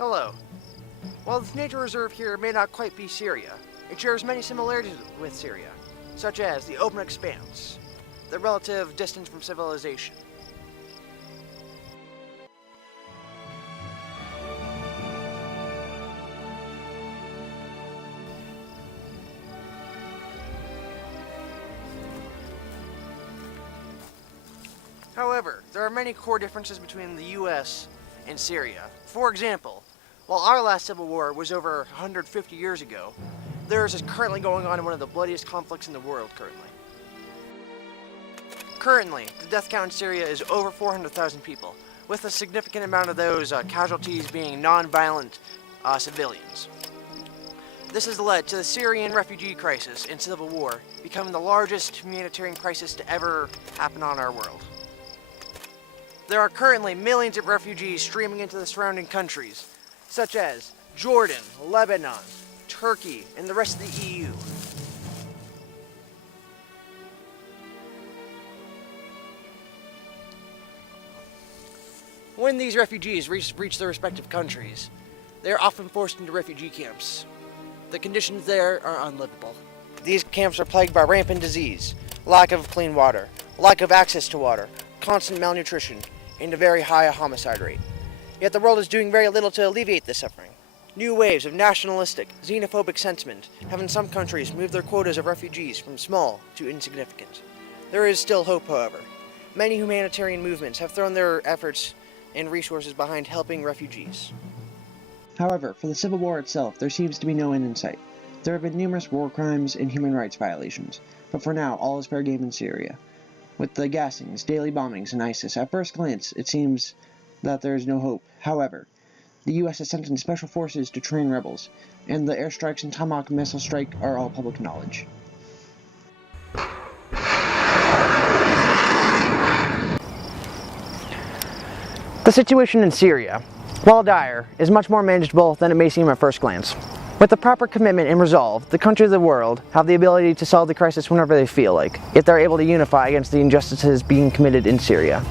Hello. While this nature reserve here may not quite be Syria, it shares many similarities with Syria, such as the open expanse, the relative distance from civilization. However, there are many core differences between the US and Syria. For example, while our last civil war was over 150 years ago, theirs is currently going on in one of the bloodiest conflicts in the world currently. Currently, the death count in Syria is over 400,000 people, with a significant amount of those casualties being non-violent civilians. This has led to the Syrian refugee crisis and civil war becoming the largest humanitarian crisis to ever happen on our world. There are currently millions of refugees streaming into the surrounding countries, such as Jordan, Lebanon, Turkey, and the rest of the EU. When these refugees reach their respective countries, they are often forced into refugee camps. The conditions there are unlivable. These camps are plagued by rampant disease, lack of clean water, lack of access to water, constant malnutrition, and a very high homicide rate. Yet the world is doing very little to alleviate this suffering. New waves of nationalistic, xenophobic sentiment have in some countries moved their quotas of refugees from small to insignificant. There is still hope, however. Many humanitarian movements have thrown their efforts and resources behind helping refugees. However, for the civil war itself, there seems to be no end in sight. There have been numerous war crimes and human rights violations, but for now, all is fair game in Syria. With the gassings, daily bombings, and ISIS, at first glance, it seems that there is no hope. However, the U.S. has sent in special forces to train rebels, and the airstrikes and Tomahawk missile strike are all public knowledge. The situation in Syria, while dire, is much more manageable than it may seem at first glance. With the proper commitment and resolve, the countries of the world have the ability to solve the crisis whenever they feel like, if they're able to unify against the injustices being committed in Syria.